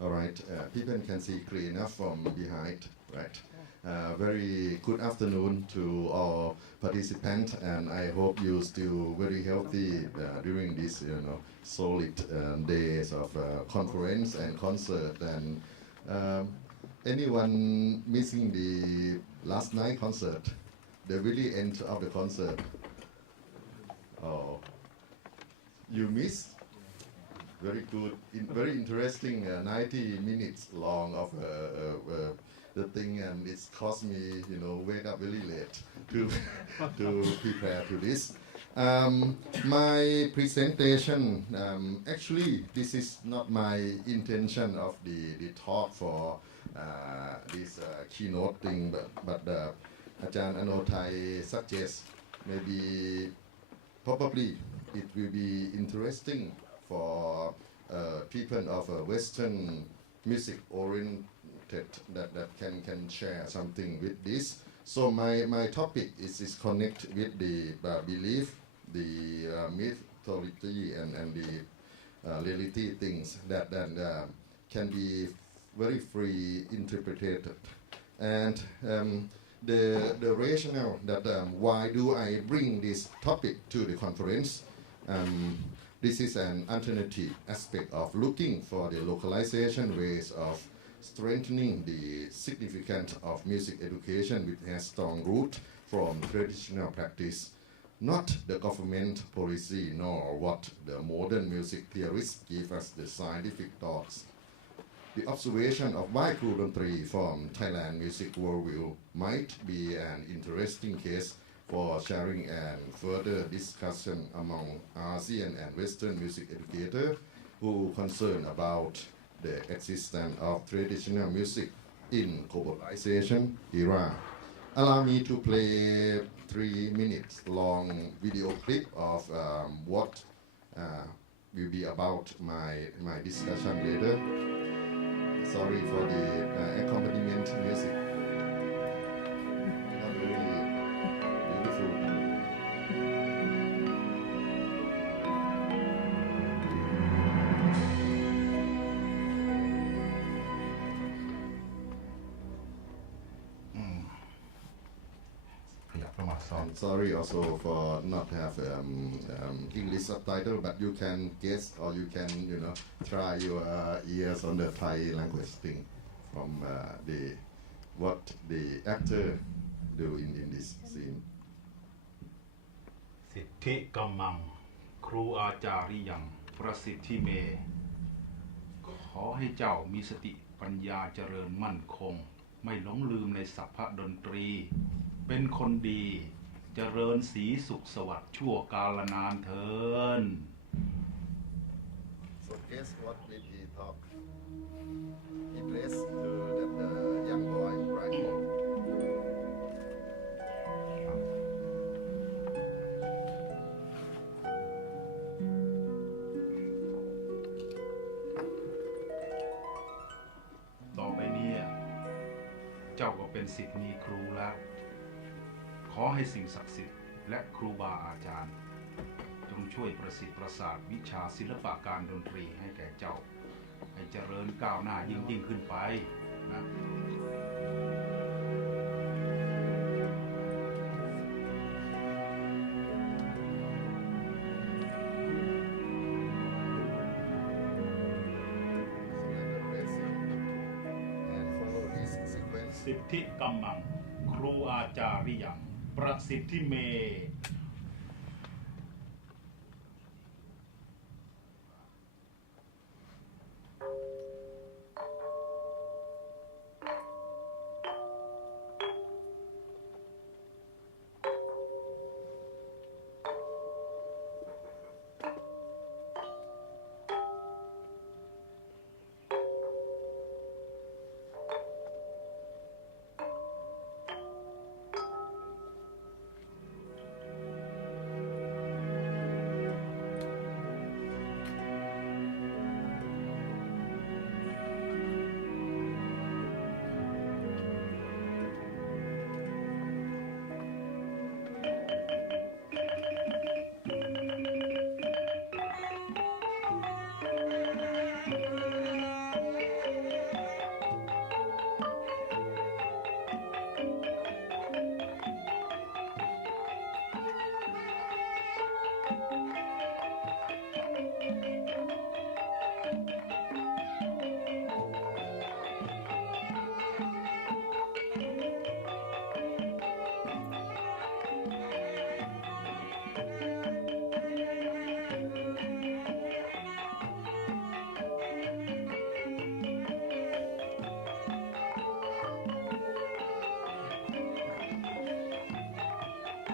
All right, people can see clear enough from behind, right? Very good afternoon to all participants, and I hope you still very healthy during this, solid days of conference and concert. And anyone missing the last night concert, the really end of the concert? Oh, you missed? Very good, very interesting. 90 minutes long of the thing, and it's cost me, wake up really late to to prepare to this. My presentation, actually, this is not my intention of the talk for this keynote thing, but Ajahn Anotai suggests maybe, probably it will be interesting for people of a Western music oriented that can share something with this. So my topic is connect with the belief, the mythology and the reality things that can be very free interpreted. And the rationale that why do I bring this topic to the conference? This is an alternative aspect of looking for the localization ways of strengthening the significance of music education, which has strong root from traditional practice, not the government policy nor what the modern music theorists give us the scientific thoughts. The observation of why Khru Dontree from Thailand Music Worldview might be an interesting case for sharing and further discussion among ASEAN and Western music educators who concerned about the existence of traditional music in globalization era. Allow me to play 3 minutes long video clip of what will be about my discussion later. Sorry for the accompaniment music. Not very beautiful. And sorry also for not have English subtitle, but you can guess or you can try your ears on the Thai language thing from what the actor do in this scene. สิทธิกำมังครูอาจาริยังประสิทธิเมขอให้เจ้ามีสติปัญญาเจริญมั่นคงไม่หลงลืมในสัพพะดนตรีเป็นคนดีเจริญศรีสุขสวัสดิ์ชั่วกาลนานเทิน So guess what did he talk? He dressed to that young boy, right?ต่อไปนี้เจ้าก็เป็นศิษย์มีครูแล้วขอให้สิ่งศักดิ์สิทธิ์และครูบาอาจารย์จงช่วยประสิทธิ์ประสาทวิชาศิลปะการดนตรีให้แก่เจ้าให้เจริญก้าวหน้ายิ่งขึ้นไปนะสิทธิกำมังครูอาจาริยังประสิทธิเม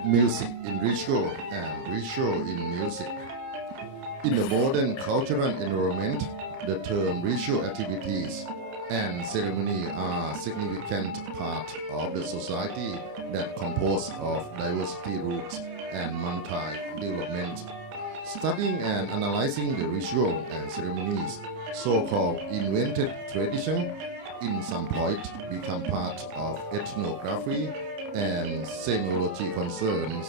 music in ritual and ritual in music. In the modern cultural environment, the term ritual activities and ceremony are significant part of the society that compose of diversity roots and multi-development. Studying and analyzing the ritual and ceremonies, so-called invented tradition, in some point become part of ethnography and semiology concerns.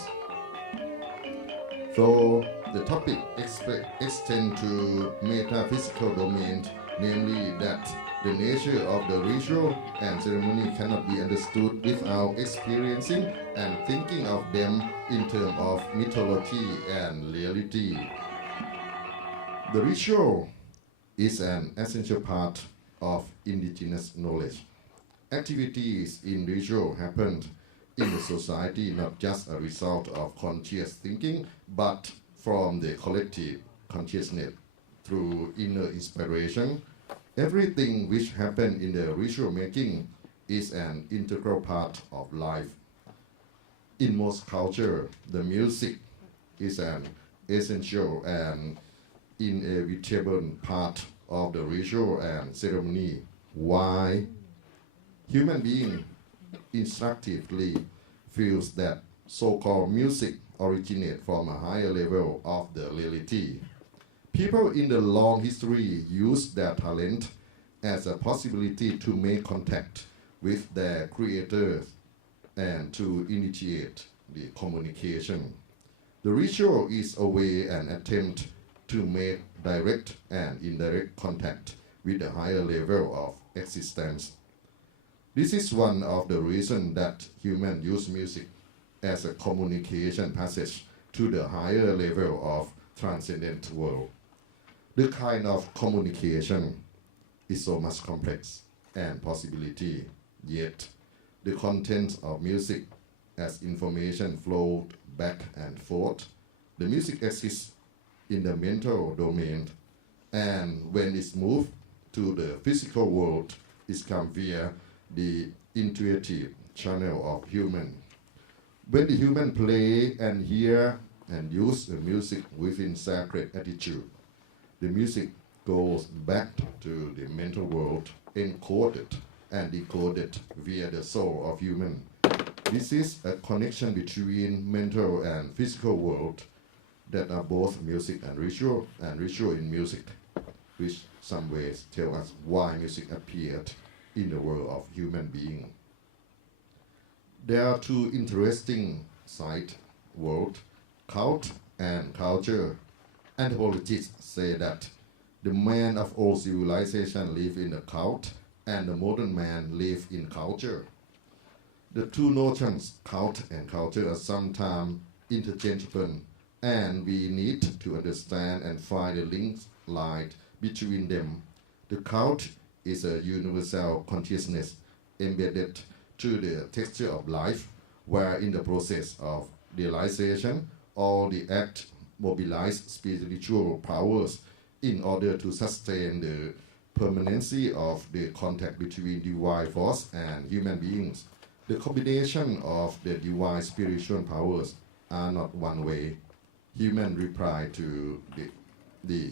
So the topic extends to metaphysical domain, namely that the nature of the ritual and ceremony cannot be understood without experiencing and thinking of them in terms of mythology and reality. The ritual is an essential part of indigenous knowledge. Activities in ritual happen in the society not just a result of conscious thinking, but from the collective consciousness through inner inspiration. Everything which happens in the ritual making is an integral part of life. In most cultures, the music is an essential and inevitable part of the ritual and ceremony. Why? Human being instinctively feels that so-called music originates from a higher level of the reality. People in the long history use their talent as a possibility to make contact with their creators and to initiate the communication. The ritual is a way, an attempt to make direct and indirect contact with a higher level of existence. This is one of the reasons that humans use music as a communication passage to the higher level of transcendent world. The kind of communication is so much complex and possibility, yet the content of music as information flowed back and forth. The music exists in the mental domain, and when it's moved to the physical world, it comes via the intuitive channel of human. When the human play and hear and use the music within sacred attitude, the music goes back to the mental world, encoded and decoded via the soul of human. This is a connection between mental and physical world that are both music and ritual in music, which some ways tell us why music appeared in the world of human being. There are two interesting sides, world, cult and culture. Anthropologists say that the man of old civilization lived in the cult and the modern man lived in culture. The two notions, cult and culture, are sometimes interchangeable, and we need to understand and find a link line between them. The cult is a universal consciousness embedded to the texture of life, where in the process of realization, all the act mobilize spiritual powers in order to sustain the permanency of the contact between divine force and human beings. The combination of the divine spiritual powers are not one way. Human reply to the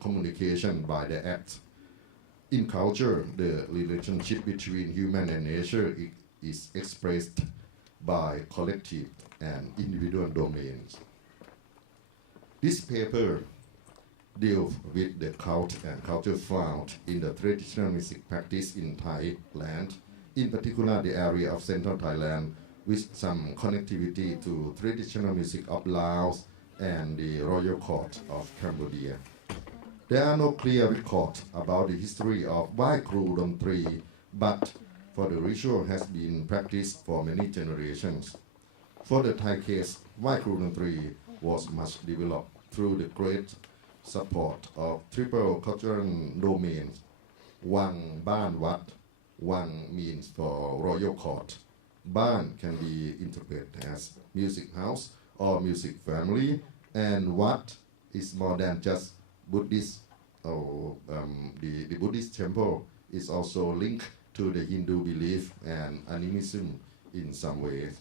communication by the act. In culture, the relationship between human and nature is expressed by collective and individual domains. This paper deals with the cult and culture found in the traditional music practice in Thailand, in particular the area of central Thailand, with some connectivity to traditional music of Laos and the royal court of Cambodia. There are no clear records about the history of Khru Dontree, but for the ritual has been practiced for many generations. For the Thai case, Khru Dontree was much developed through the great support of triple cultural domains. Wang Ban Wat. Wang means for royal court. Ban can be interpreted as music house or music family, and Wat is more than just Buddhist, or the Buddhist temple is also linked to the Hindu belief and animism in some ways.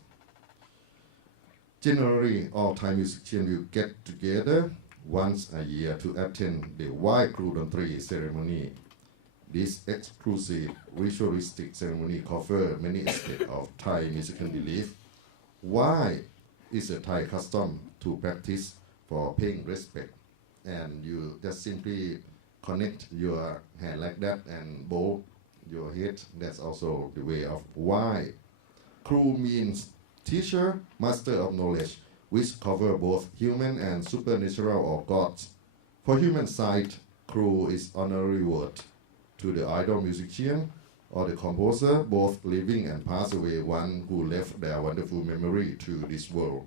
Generally, all Thai musicians will get together once a year to attend the Wai Khru Dontree ceremony. This exclusive ritualistic ceremony covers many aspects of Thai musical belief. Why is a Thai custom to practice for paying respect, and you just simply connect your hand like that and bow your head. That's also the way of why. Khru means teacher, master of knowledge, which cover both human and supernatural or gods. For human side, Khru is honorary word to the idol musician or the composer, both living and passed away, one who left their wonderful memory to this world.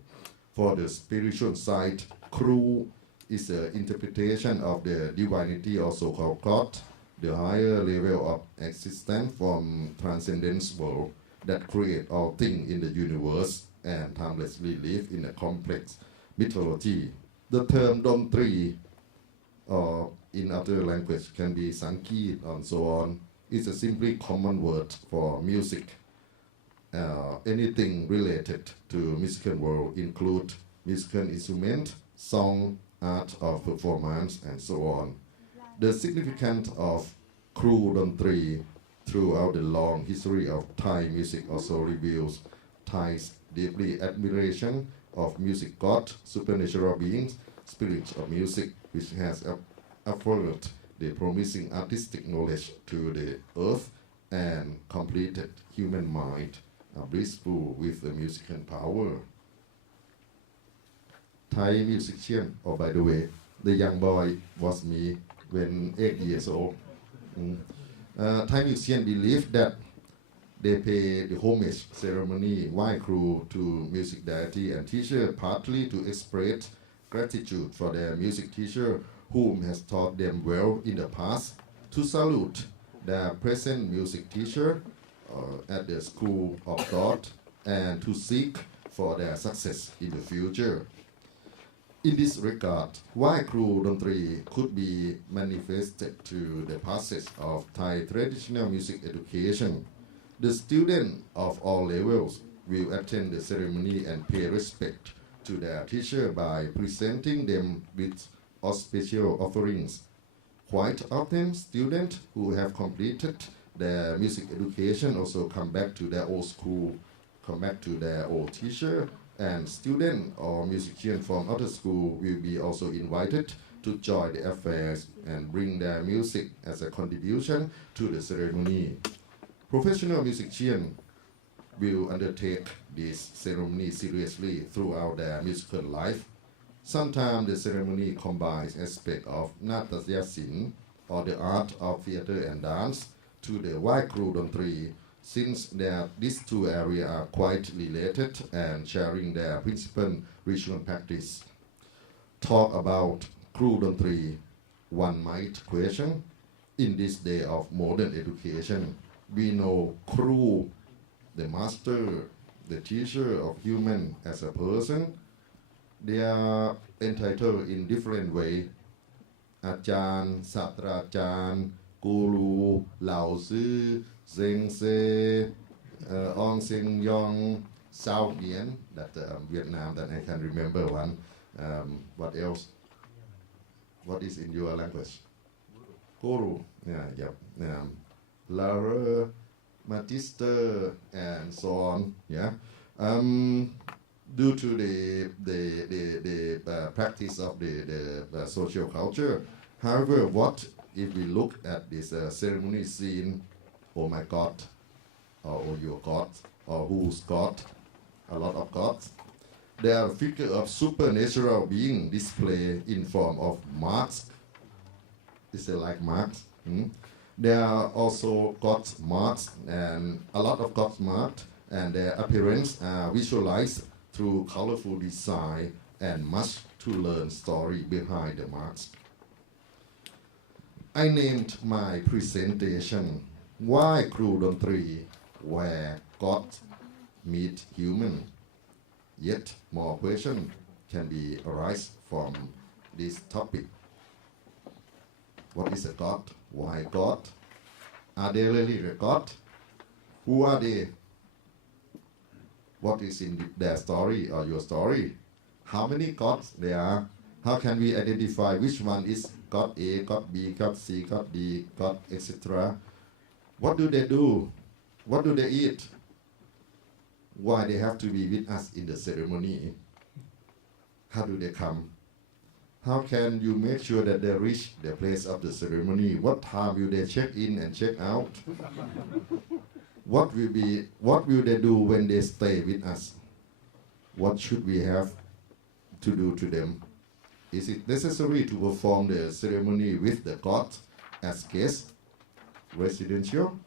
For the spiritual side, Khru is an interpretation of the divinity, also called God, the higher level of existence from transcendence world that create all things in the universe and timelessly live in a complex mythology. The term Dontree, or in other language can be Sangeet and so on, is a simply common word for music. Anything related to musical world include musical instrument, song, art of performance, and so on. The significance of Khru Dontree throughout the long history of Thai music also reveals Thai's deeply admiration of music god, supernatural beings, spirits of music, which has afforded the promising artistic knowledge to the earth and completed human mind, blissful with the musical power. Thai musician, oh by the way, the young boy was me when 8 years old. Thai musicians believe that they pay the homage ceremony Wai Khru to music deity and teacher partly to express gratitude for their music teacher whom has taught them well in the past, to salute their present music teacher at the school of God, and to seek for their success in the future. In this regard, Wai Khru Dontree could be manifested to the passage of Thai traditional music education. The students of all levels will attend the ceremony and pay respect to their teacher by presenting them with special offerings. Quite often, students who have completed their music education also come back to their old school, come back to their old teacher, and students or musicians from other school will be also invited to join the affairs and bring their music as a contribution to the ceremony. Professional musicians will undertake this ceremony seriously throughout their musical life. Sometimes the ceremony combines aspects of Natya Sin, or the art of theater and dance, to the Wai Khru Dontree, since these two areas are quite related and sharing their principal ritual practice. Talk about Khru Dontree, one might question, in this day of modern education, we know Khru, the master, the teacher of human as a person. They are entitled in different ways. อาจารย์ศาสตราจารย์กูรูเหล่าซื่อเซงเซอองเซงยอง South Viet, that Vietnam that I can remember one. What else? What is in your language? Guru. Yeah. Lara, Magister, and so on. Yeah. Due to the practice of the social culture. However, what if we look at this ceremony scene, oh my God, or oh your God, or who's God, a lot of gods, there are figures of supernatural being displayed in form of masks. Is it like masks? There are also God's marks and a lot of God's marks, and their appearance are visualized through colorful design and much to learn story behind the marks. I named my presentation Why Khru Dontree, where God meet human. Yet more questions can be arise from this topic. What is a God? Why God? Are they really a God? Who are they? what is in their story or your story. How many gods there are? How can we identify which one is God A, God B, God C, God D, God, etc.? What do they do? What do they eat? Why they have to be with us in the ceremony? How do they come? How can you make sure that they reach the place of the ceremony? What time will they check in and check out? What will they do when they stay with us? What should we have to do to them? Is it necessary to perform the ceremony with the god as guest, residential?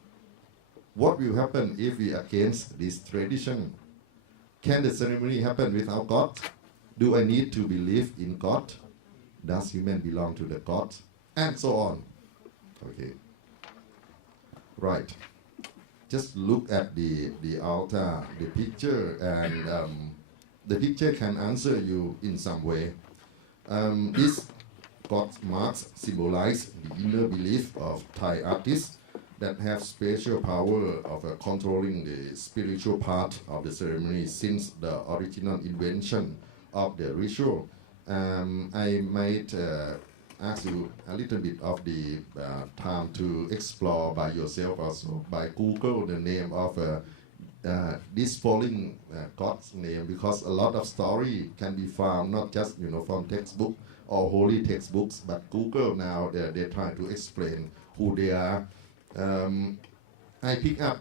What will happen if we against this tradition? Can the ceremony happen without God? Do I need to believe in God? Does human belong to the God? And so on. Okay. Right. Just look at the altar, the picture, and the picture can answer you in some way. This God marks symbolize the inner belief of Thai artists that have special power of controlling the spiritual part of the ceremony since the original invention of the ritual. I might ask you a little bit of the time to explore by yourself also, by Google the name of this falling God's name, because a lot of story can be found not just from textbook or holy textbooks, but Google now they try to explain who they are. I pick up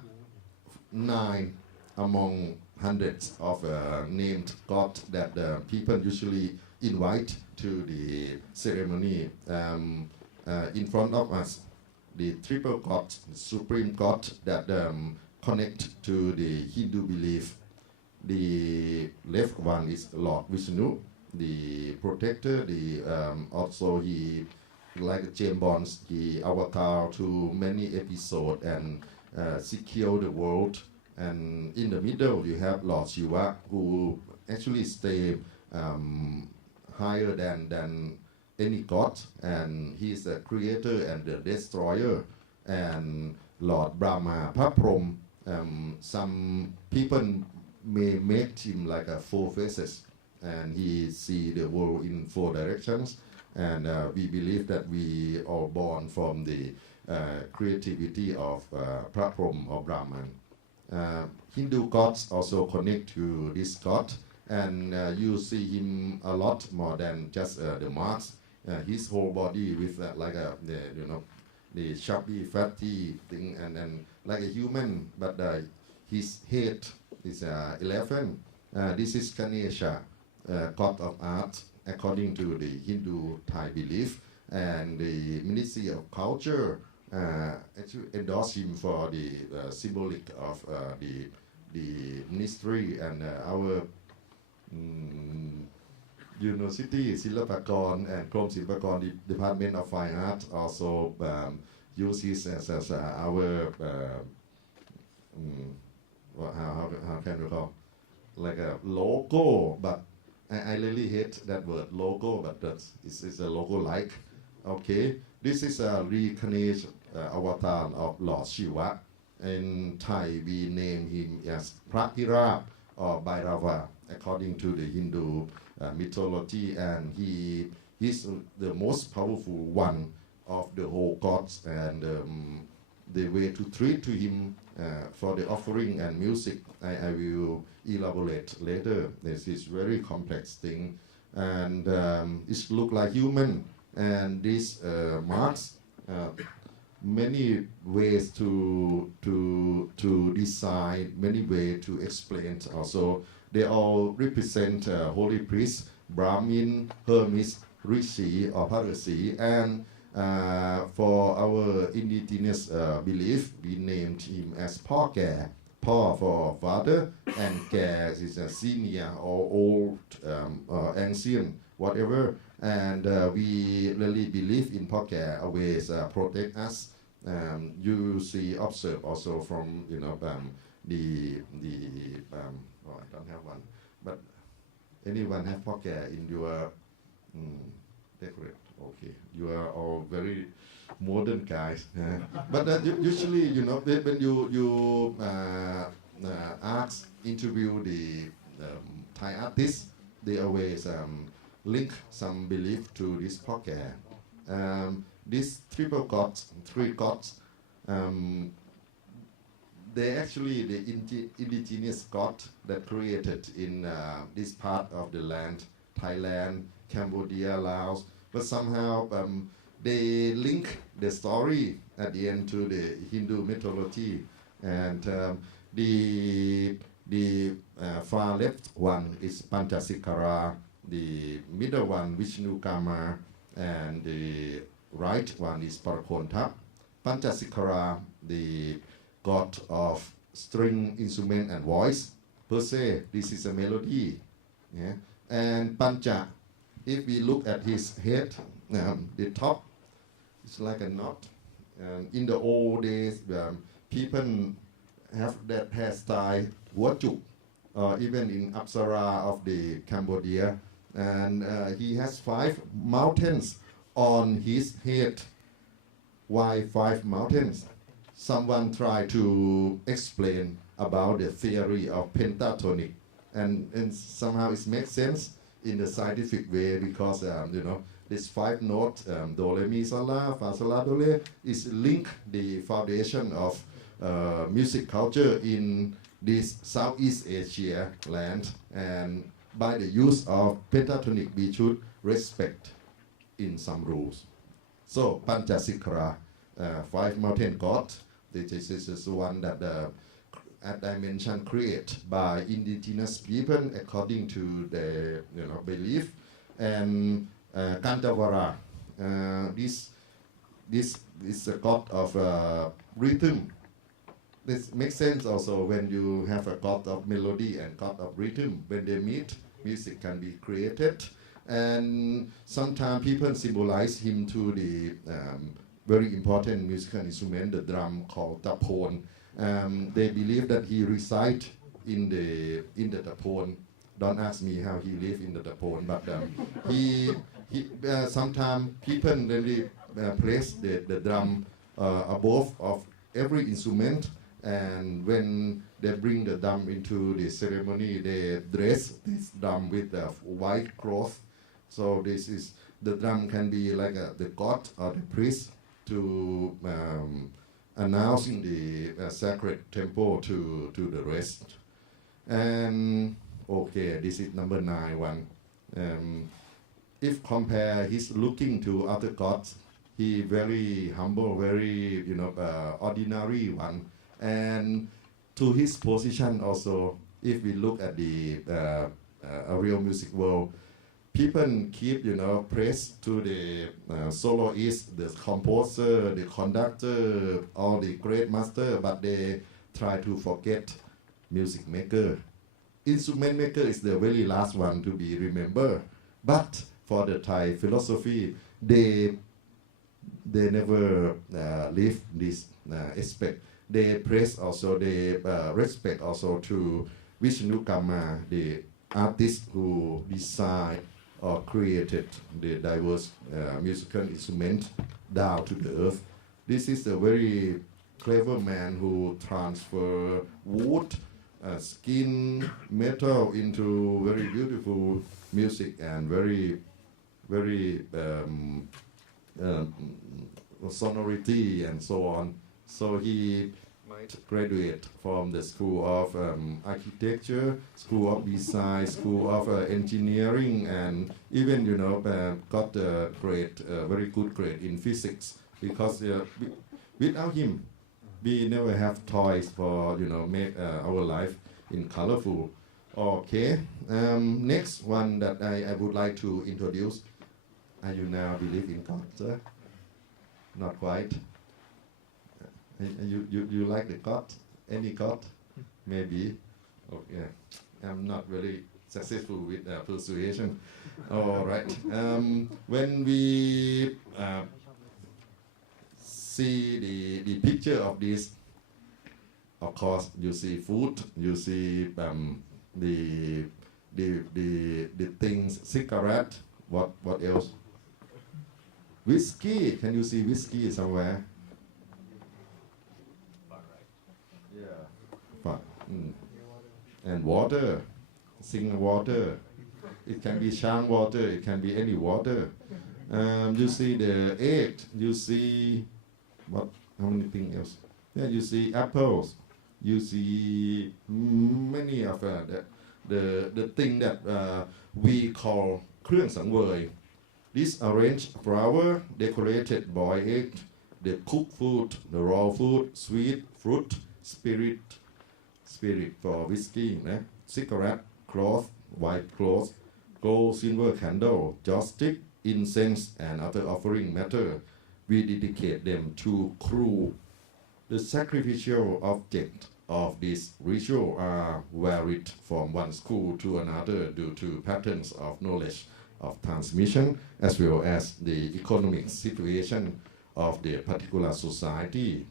9 among hundreds of named gods that people usually invite to the ceremony. In front of us, the triple god, the supreme god that connect to the Hindu belief. The left one is Lord Vishnu, the protector. Also he, like James Bond, he avatar to many episodes and secure the world. And in the middle you have Lord Shiva, who actually stay higher than any god, and he is the creator and the destroyer. And Lord Brahma, Paprom, some people may make him like a 4 faces, and he see the world in 4 directions. And we believe that we are born from the creativity of Paprom or Brahman. Hindu gods also connect to this god, and you see him a lot more than just the marks. His whole body with like the chubby, fatty thing, and like a human, but his head is elephant. This is Ganesha, god of art, according to the Hindu Thai belief, and the Ministry of Culture actually endorse him for the symbolic of the ministry, and our University, Silapakon and Krom Silpakon, the Department of Fine Art also uses as our how can we call, like a logo, but I really hate that word logo, but it's a logo like. Okay, this is a reincarnation avatar of Lord Shiva. In Thai we name him as Pratirab or Bhairava according to the Hindu mythology, and he is the most powerful one of the whole gods, and the way to treat to him for the offering and music I will elaborate later. This is very complex thing, and it look like human, and this marks many ways to design, many ways to explain also. They all represent holy priests, Brahmin, Hermes, Rishi or Parasi, and for our indigenous belief, we named him as Pa Kẻ, Pa for father, and Kẻ is a senior or old ancient, whatever. And we really believe in Pa Kẻ, always protect us. You see, observe also from oh, I don't have one, but anyone have Pa Kẻ in your decorate? Okay, you are all very modern guys. But usually, when you interview the Thai artists, they always link some belief to this podcast. These triple gods, three gods, they actually the indigenous god that created in this part of the land, Thailand, Cambodia, Laos, but somehow they link the story at the end to the Hindu mythology, and the far left one is Panchasikara, the middle one Vishnu Kama, and the right one is Parakontap. Panchasikara, the god of string, instrument, and voice. Per se, this is a melody. Yeah? And Pancha, if we look at his head, the top is like a knot. In the old days, people have that hairstyle, Huachuk, even in Apsara of the Cambodia. And he has 5 mountains on his head. Why 5 mountains? Someone tried to explain about the theory of pentatonic, and somehow it makes sense in the scientific way, because this 5 notes, do re mi sol la fa sol la do re, is link the foundation of music culture in this Southeast Asia land, and by the use of pentatonic we should respect in some rules. So Panchasikara, 5 mountain gods. This is the one that, as I mentioned, created by indigenous people according to their belief. And Kantavara, this is a god of rhythm. This makes sense also when you have a god of melody and god of rhythm. When they meet, music can be created. And sometimes people symbolize him to the very important musical instrument, the drum called tapon. They believe that he resides in the tapon. Don't ask me how he lives in the tapon, but sometimes people really place the drum above of every instrument, and when they bring the drum into the ceremony, they dress this drum with a white cloth. So this is, the drum can be like the god or the priest to announcing the sacred temple to the rest. And okay, this is number 9 one. If compare his looking to other gods, he very humble, very ordinary one. And to his position also, if we look at the a real music world, people keep, praise to the soloist, the composer, the conductor, all the great master, but they try to forget music maker. Instrument maker is the very last one to be remembered. But for the Thai philosophy, they never leave this aspect. They praise also, they respect also to Vishnu Kama, the artist who designed or created the diverse musical instrument down to the earth. This is a very clever man who transfer wood, skin, metal into very beautiful music and very sonority and so on. So he might graduate from the School of Architecture, School of Design, School of Engineering, and even got a grade, very good grade in physics, because without him we never have toys for make our life in colorful. Okay, next one that I would like to introduce. Are you now believe in God, sir? Not quite. You like the God? Any God? Maybe. Okay. I'm not very successful with persuasion. All right. When we see the picture of this, of course, you see food, you see the things, cigarette. What else? Whiskey. Can you see whiskey somewhere? Yeah. Mm. And water, sing water. It can be Shang water, it can be any water. You see the egg, you see what? How many things else? Yeah, you see apples, you see many of the thing that we call เครื่องสังเวย This arranged flower, decorated boiled egg, the cooked food, the raw food, sweet fruit, spirit for whiskey, cigarette, cloth, white cloth, gold, silver candle, joystick, incense, and other offering matter. We dedicate them to Khru. The sacrificial object of this ritual are varied from one school to another due to patterns of knowledge of transmission as well as the economic situation of the particular society.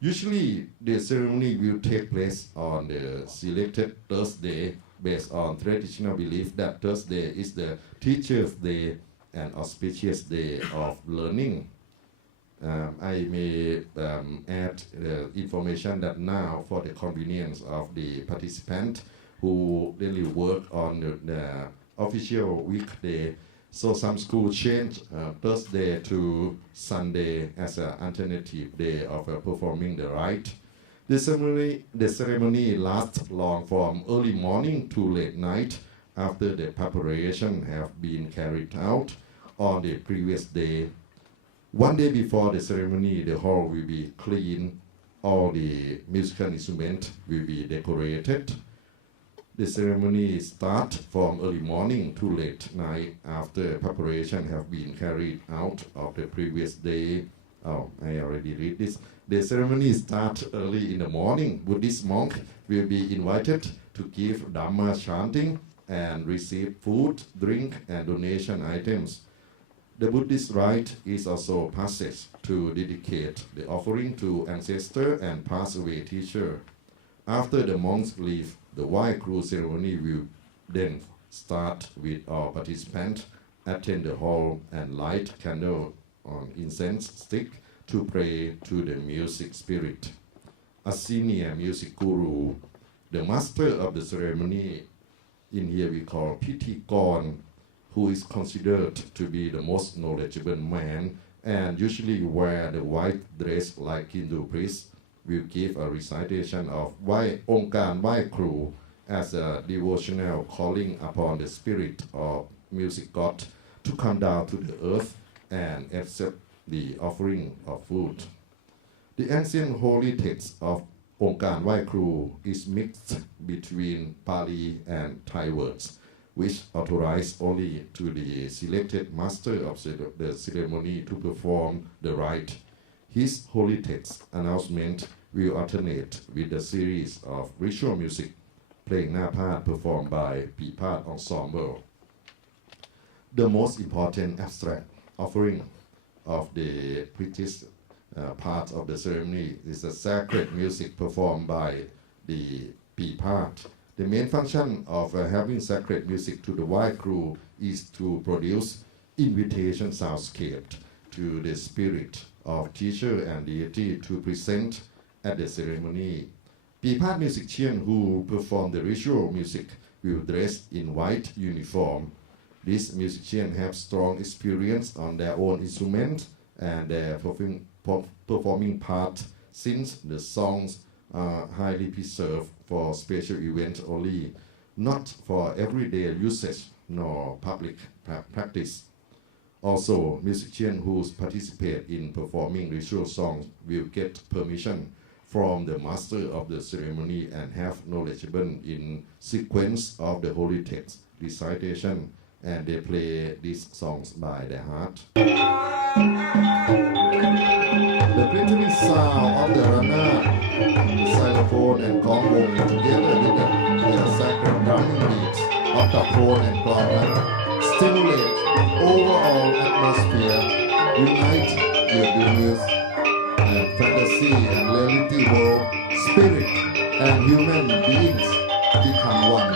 Usually, the ceremony will take place on the selected Thursday based on traditional belief that Thursday is the teacher's day and auspicious day of learning. I may add information that now for the convenience of the participant who really work on the official weekday, so some schools change Thursday to Sunday as an alternative day of performing the rite. The ceremony lasts long from early morning to late night after the preparation have been carried out on the previous day. One day before the ceremony, the hall will be cleaned, all the musical instruments will be decorated. The ceremony starts from early morning to late night after preparation have been carried out of the previous day. Oh, I already read this. The ceremony starts early in the morning. Buddhist monk will be invited to give Dhamma chanting and receive food, drink, and donation items. The Buddhist rite is also passage to dedicate the offering to ancestor and pass away teacher. After the monks leave, the white Khru ceremony will then start with all participants attend the hall and light candle on incense stick to pray to the music spirit. A senior music guru, the master of the ceremony, in here we call Pithikorn, who is considered to be the most knowledgeable man and usually wear the white dress like Hindu priest, will give a recitation of องค์การไหว้ครู as a devotional calling upon the spirit of music god to come down to the earth and accept the offering of food. The ancient holy text of องค์การไหว้ครู is mixed between Pali and Thai words, which authorize only to the selected master of the ceremony to perform the rite. His holy text announcement will alternate with a series of ritual music playing Napad performed by Pipad Ensemble. The most important abstract offering of the British part of the ceremony is the sacred music performed by the Pipad. The main function of having sacred music to the white Khru is to produce invitation soundscape to the spirit of teacher and deity to present at the ceremony. Pipad musicians who perform the ritual music will dress in white uniform. These musicians have strong experience on their own instrument and their performing part, since the songs are highly preserved for special events only, not for everyday usage nor public practice. Also, musicians who participate in performing ritual songs will get permission from the master of the ceremony and have knowledgeable in sequence of the holy text recitation, and they play these songs by their heart. The glittering sound of the rana, xylophone and gong together with the sacred drumming beats of the horn and gong stimulate overall atmosphere, unite your dreams and fantasy and reality world, spirit and human beings become one.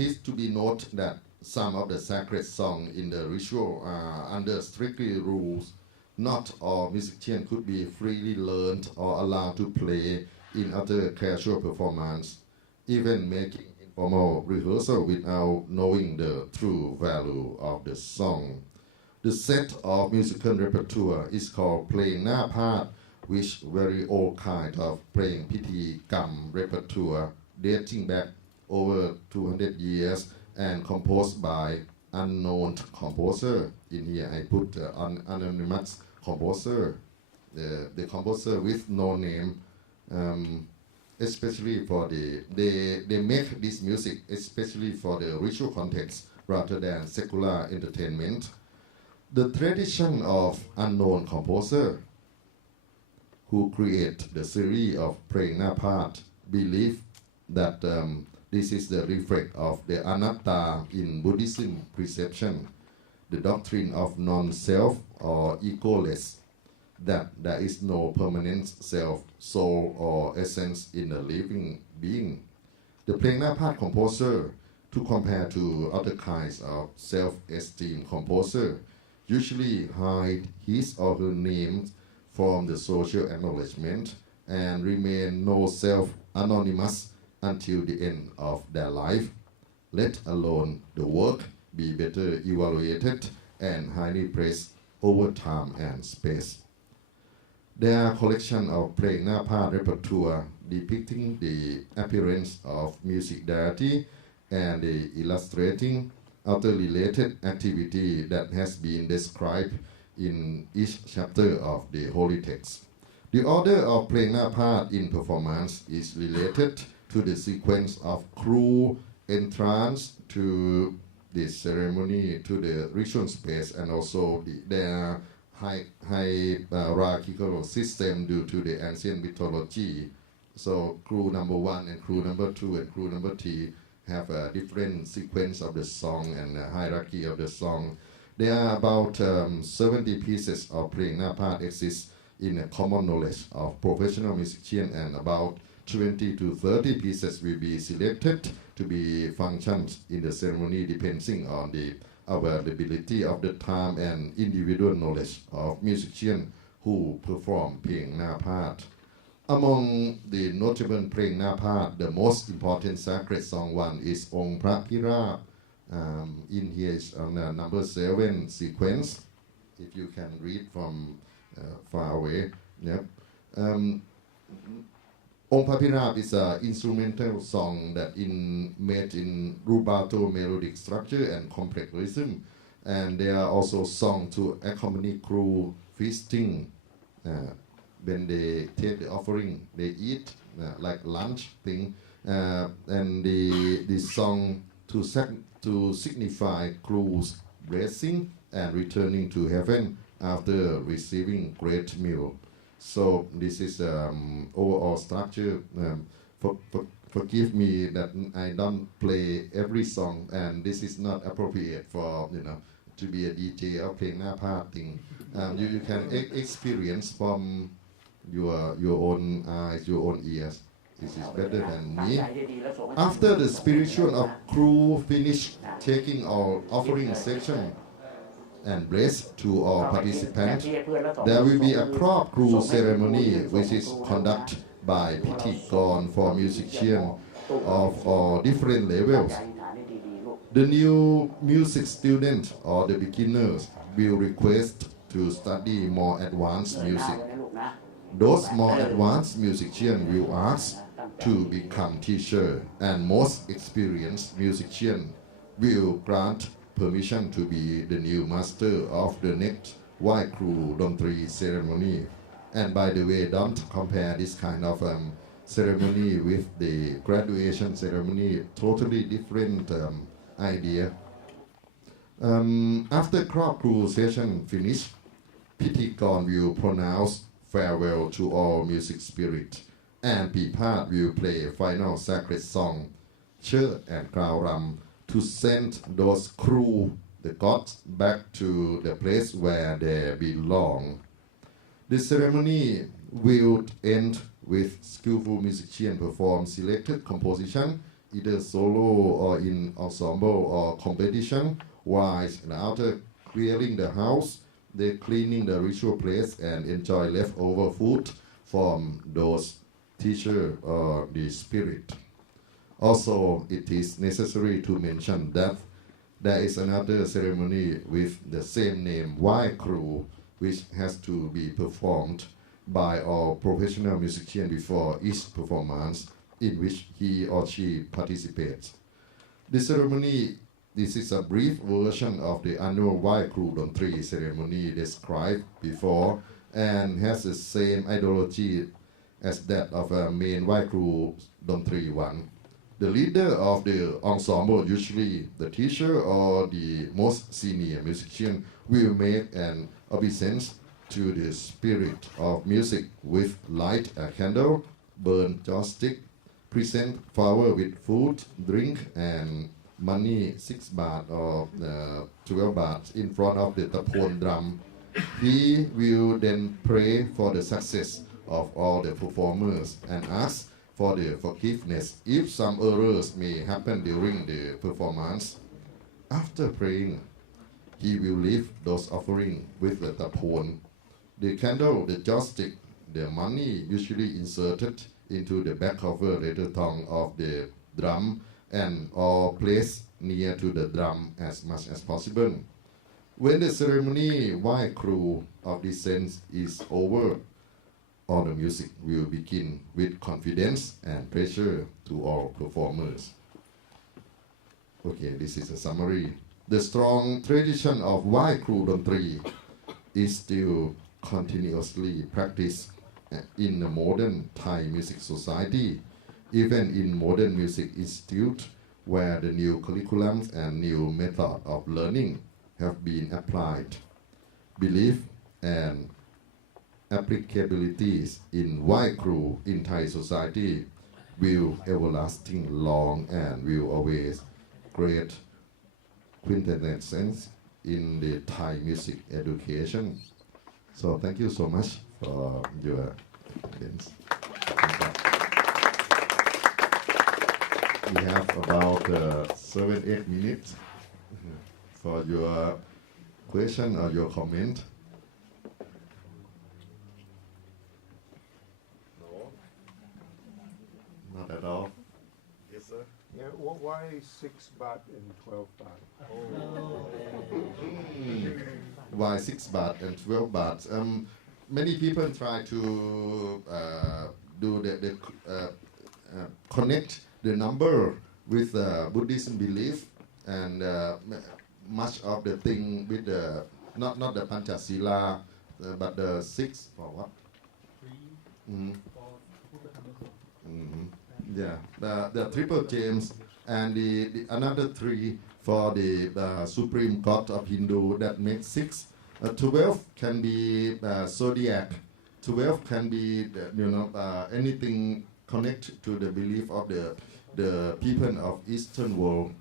is to be noted that some of the sacred songs in the ritual are under strictly rules. Not all musicians could be freely learned or allowed to play in other casual performance, even making informal rehearsal without knowing the true value of the song. The set of musical repertoire is called playing na phat, which very old kind of playing PGVIM repertoire dating back over 200 years and composed by unknown composer. In here I put anonymous composer, the composer with no name, especially for they make this music especially for the ritual context rather than secular entertainment. The tradition of unknown composer who create the series of praying na phat believe that this is the reflection of the anatta in Buddhism perception, the doctrine of non-self or egoless, that there is no permanent self, soul, or essence in a living being. The praying na phat composer, to compare to other kinds of self-esteem composer, usually hide his or her name from the social acknowledgement and remain no self anonymous until the end of their life, let alone the work be better evaluated and highly praised over time and space. There are collection of praying na phat repertoire depicting the appearance of music deity and the illustrating other related activity that has been described in each chapter of the holy text. The order of praying na phat in performance is related to the sequence of Khru entrance to the ceremony, to the ritual space, and also their hierarchical system due to the ancient mythology. So Khru number 1 and Khru number 2 and Khru number 3 have a different sequence of the song and the hierarchy of the song. There are about 70 pieces of praying na phat exist in a common knowledge of professional musicians, and about 20 to 30 pieces will be selected to be functions in the ceremony depending on the availability of the time and individual knowledge of musicians who perform praying na phat. Among the notable praying na phat, the most important sacred song one is Ong Phra Phirap. In here is on number 7 sequence, if you can read from far away. Yep. Ong Phra Phirap is an instrumental song that made in rubato melodic structure and complex rhythm, and there are also songs to accompany Khru feasting. When they take the offering, they eat like lunch thing, and the song to signify Khru's blessing and returning to heaven after receiving great meal. So this is overall structure. Forgive me that I don't play every song, and this is not appropriate for to be a DJ or playing na phat thing. You can experience from your own eyes, your own ears. This is better than me. After the spiritual of Khru finish taking our offering section and bless to all participants, there will be a crop Khru ceremony which is conducted by Pithikorn for musicians of all different levels. The new music students or the beginners will request to study more advanced music. Those more advanced musicians will ask to become teacher, and most experienced musicians will grant permission to be the new master of the next White Khru Dontree ceremony. And by the way, don't compare this kind of ceremony with the graduation ceremony. Totally different idea. After crop Khru session finish, Pithikorn will pronounce farewell to all music spirit, and Pipat will play a final sacred song, Chur and Khru Ram, to send those Khru, the gods, back to the place where they belong. The ceremony will end with skillful musicians perform selected composition either solo or in ensemble or competition. While after clearing the house, they cleaning the ritual place and enjoy leftover food from those teacher or the spirit. Also, it is necessary to mention that there is another ceremony with the same name, Khru, which has to be performed by all professional musicians before each performance in which he or she participates. The ceremony, this is a brief version of the annual Khru Dontree ceremony described before and has the same ideology as that of a main Khru Dontree one. The leader of the ensemble, usually the teacher or the most senior musician, will make an obeisance to the spirit of music with light a candle, burn joystick, present flower with food, drink, and money 6 baht or 12 baht in front of the tapon drum. He will then pray for the success of all the performers and ask for the forgiveness if some errors may happen during the performance. After praying, he will leave those offerings with the tapon, the candle, the joystick, the money usually inserted into the back cover leather tongue of the drum and all placed near to the drum as much as possible. When the ceremony Khru of descent is over, all the music will begin with confidence and pressure to all performers. Okay, this is a summary. The strong tradition of Khru Dontree is still continuously practiced in the modern Thai music society, even in modern music institute, where the new curriculums and new method of learning have been applied. Belief and applicabilities in Khru in Thai society will everlasting long and will always create quintessence in the Thai music education. So thank you so much for your attendance. We have about 7-8 minutes for your question or your comment. Not at all. Yes, sir. Yeah, why 6 baht and 12 baht? Why 6 baht and 12 baht? Many people try to do the connect the number with Buddhism belief and much of the thing with the not the Panchasila, but the 6 for what? 3 Yeah, the triple James and the another 3 for the supreme god of Hindu that makes 6. 12 can be zodiac. 12 can be anything connected to the belief of the people of Eastern world.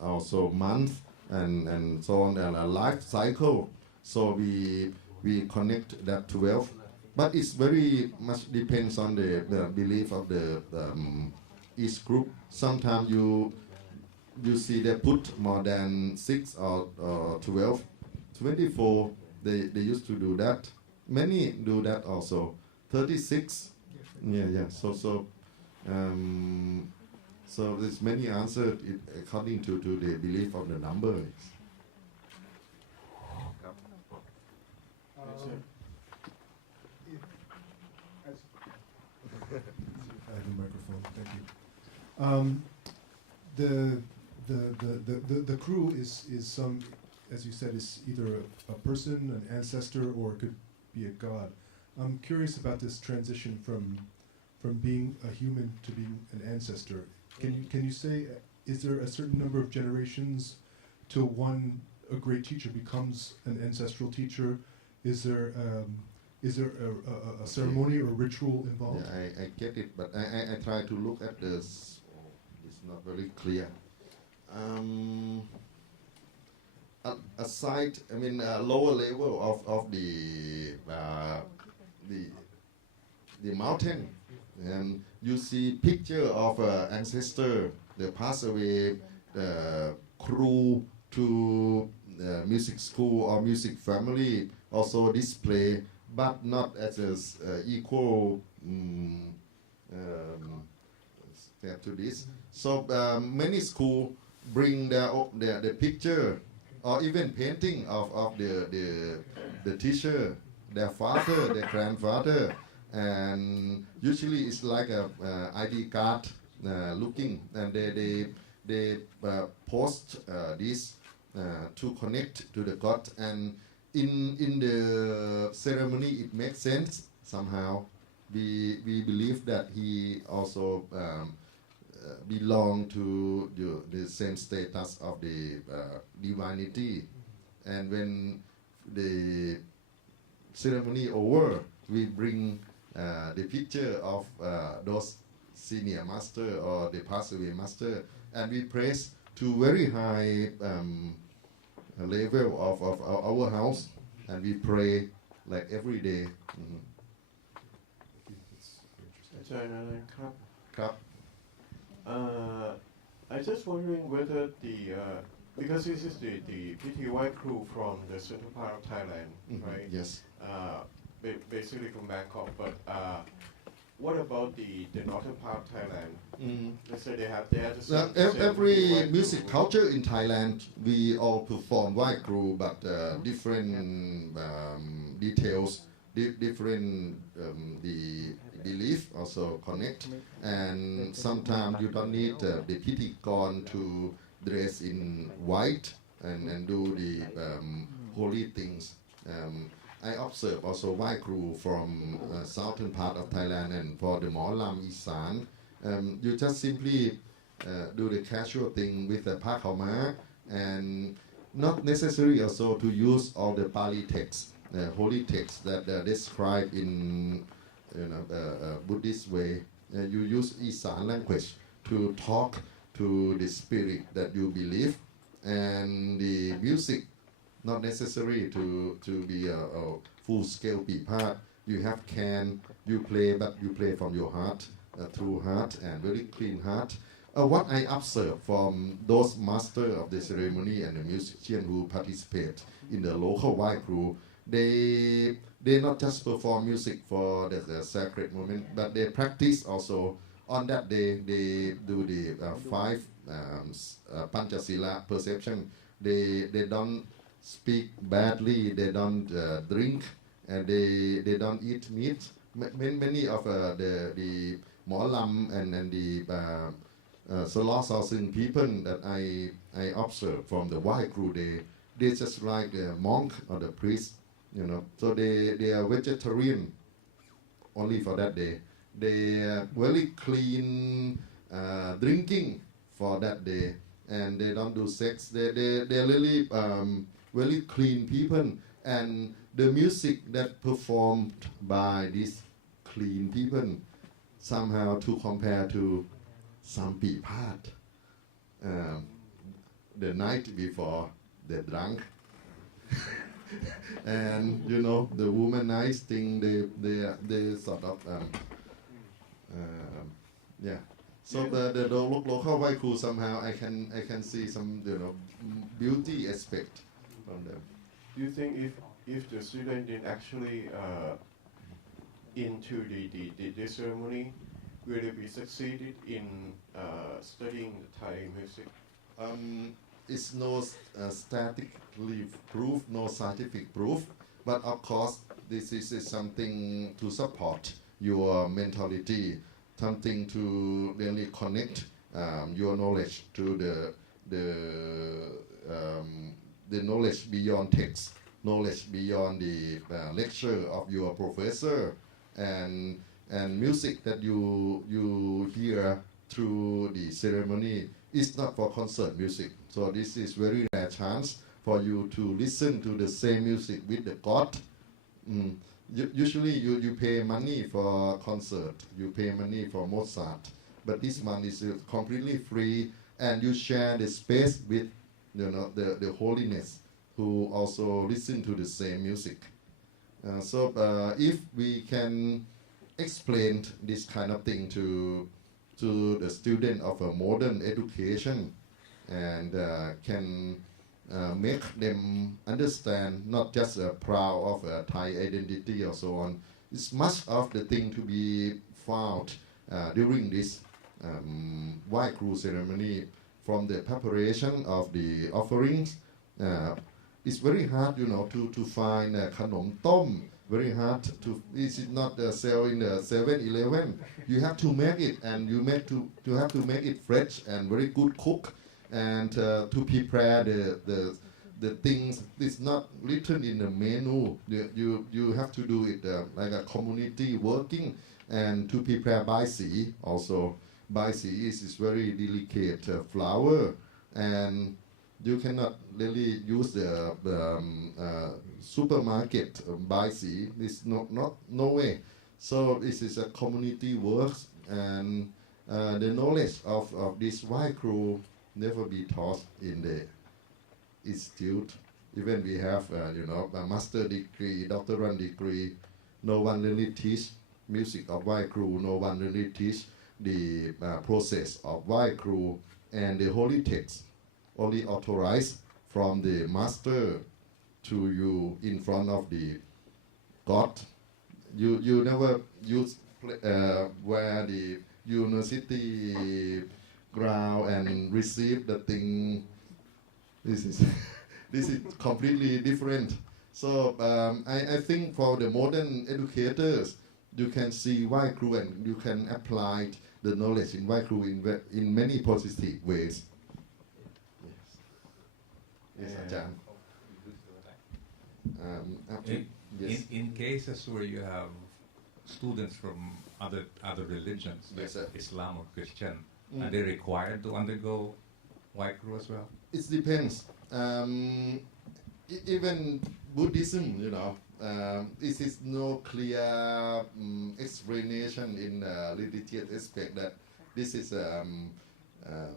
Also month and so on, and a life cycle. So we connect that 12. But it's very much depends on the belief of the each group. Sometimes you see they put more than 6 or 12, 24. They used to do that. Many do that also. 36. Yeah. So there's many answers according to the belief of the numbers. I have a microphone. Thank you. The Khru is some, as you said, is either a person, an ancestor, or it could be a god. I'm curious about this transition from being a human to being an ancestor. Can you say, is there a certain number of generations till a great teacher becomes an ancestral teacher? Is there a ceremony or ritual involved? Yeah, I get it, but I try to look at this. It's not very clear. Aside, a lower level of the mountain, and you see picture of ancestor they pass away, Khru to music school or music family also display, but not as equal step to this. So many school bring the picture or even painting of the teacher, their father, their grandfather, and usually it's like a ID card looking, and they post this to connect to the God, and in the ceremony it makes sense somehow. We believe that he also belong to the same status of the divinity, and when the ceremony over, we bring the picture of those senior master or the passed away master, and we praise to very high level of our house, and we pray like every day. That's very interesting. ครับ I'm just wondering whether because this is the PGVIM crew from the central part of Thailand, right? Yes. Basically from Bangkok, but what about the northern part of Thailand? Let's say they have the same Every PGVIM music crew. culture in Thailand, we all perform white crew, but different details, different the belief also connect, and sometimes you don't need the Pithikorn to dress in white and do the holy things. I observe also white crew from southern part of Thailand, and for the Molam Isan, you just simply do the casual thing with the pa khao ma, and not necessary also to use all the Pali texts, holy texts that describe in Buddhist way. You use Isan language to talk to the spirit that you believe, and the music not necessary to be a full scale part. You have can, you play, but you play from your heart, through heart and very clean heart. What I observe from those master of the ceremony and the musician who participate in the local white crew, they not just perform music for the sacred moment, but they practice also. On that day, they do the 5 Panchasila perception. They don't speak badly, they don't drink, and they don't eat meat. Many of the Molam and the Sloth people that I observe from the white crew, they just like the monk or the priest, so they are vegetarian only for that day. They are very clean drinking for that day, and they don't do sex. They're really very clean people, and the music that performed by these clean people somehow to compare to some part the night before they drank. And the womanize thing, they sort of yeah. So the local white crew somehow I can see some beauty aspect from them. Do you think if the student didn't actually into the ceremony, will they be succeeded in studying the Thai music? It's no statically proof, no scientific proof, but of course this is something to support your mentality, something to really connect your knowledge to the knowledge beyond text, knowledge beyond the lecture of your professor, and music that you hear through the ceremony is not for concert music. So this is very rare chance for you to listen to the same music with the God. Usually you pay money for concert, you pay money for Mozart, but this one is completely free, and you share the space with the holiness who also listen to the same music. So if we can explained this kind of thing to the student of a modern education, and can make them understand not just proud of Thai identity or so on. It's much of the thing to be found during this Wai Khru ceremony, from the preparation of the offerings. It's very hard, to find khanom tom. Very hard to. This is not sell in the 7-Eleven. You have to make it, and you have to make it fresh and very good cook, and to prepare the things. It's not written in the menu. You have to do it like a community working, and to prepare bai si also. Bai si is very delicate flour, and you cannot really use the supermarket bai si. It's no way. So this is a community works, and the knowledge of this Wai Khru never be taught in the institute. Even we have a master degree, doctoral degree, no one really teach music of Wai Khru. No one really teach the process of Wai Khru, and the holy text only authorized from the master to you in front of the God. You never use where the university ground and receive the thing. This is completely different. So I think for the modern educators, you can see Wai Khru and you can apply the knowledge in Wai Khru in many positive ways. Yes, Ajahn. In cases where you have students from other religions, like Yes, Islam or Christian, are they required to undergo Wai Khru as well? It depends. Even Buddhism, this is no clear explanation in religious aspect that this is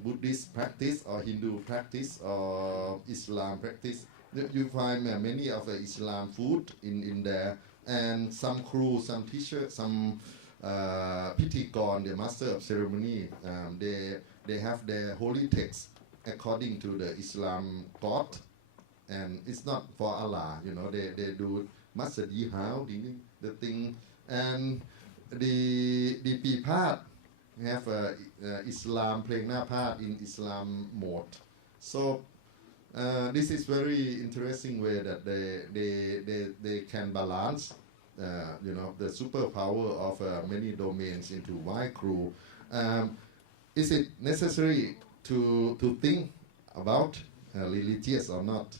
Buddhist practice or Hindu practice or Islam practice. You find many of the Islam food in there, and some Khru, some teacher, some Pitikon, the master of ceremony, they have their holy text according to the Islam God, and it's not for Allah. They do Masjid Yihao, the thing, and the Pipat have Islam playing na part in Islam mode. So this is very interesting way that they can balance the superpower of many domains into Wai Khru. Is it necessary to think about religious or not?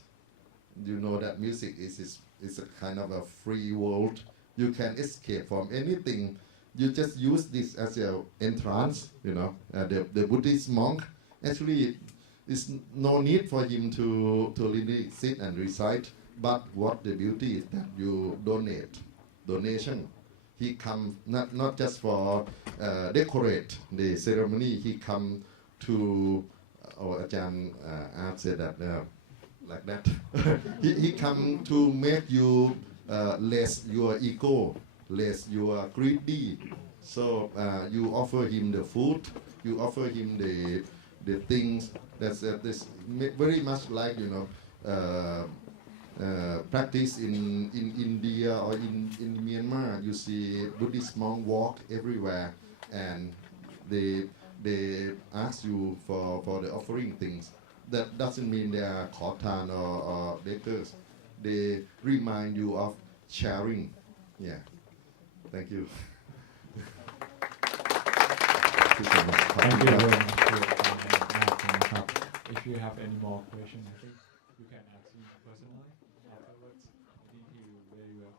You know that music is a kind of a free world. You can escape from anything. You just use this as your entrance. The Buddhist monk actually is no need for him to really sit and recite. But what the beauty is that you donation. He come not just for decorate the ceremony. He come to Ajahn said that like that. he come to make you less your ego, less your greedy. So you offer him the food, you offer him the things. That's very much like practice in India or in Myanmar. You see Buddhist monk walk everywhere, and they ask you for the offering things. That doesn't mean they are khotan or beggars. They remind you of sharing. Yeah. Thank you. Thank you very much for your time. If you have any more questions, I think you can ask me personally afterwards. I think you very well.